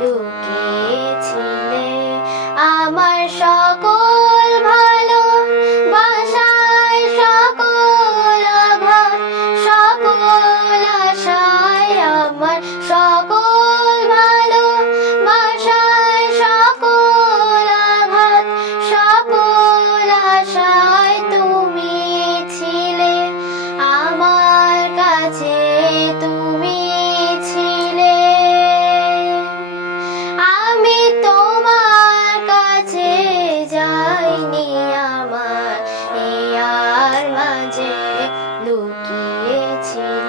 ঢুকিয়েছিলে আমার সক হয়নি আমার আর মাঝে লুকিয়েছিল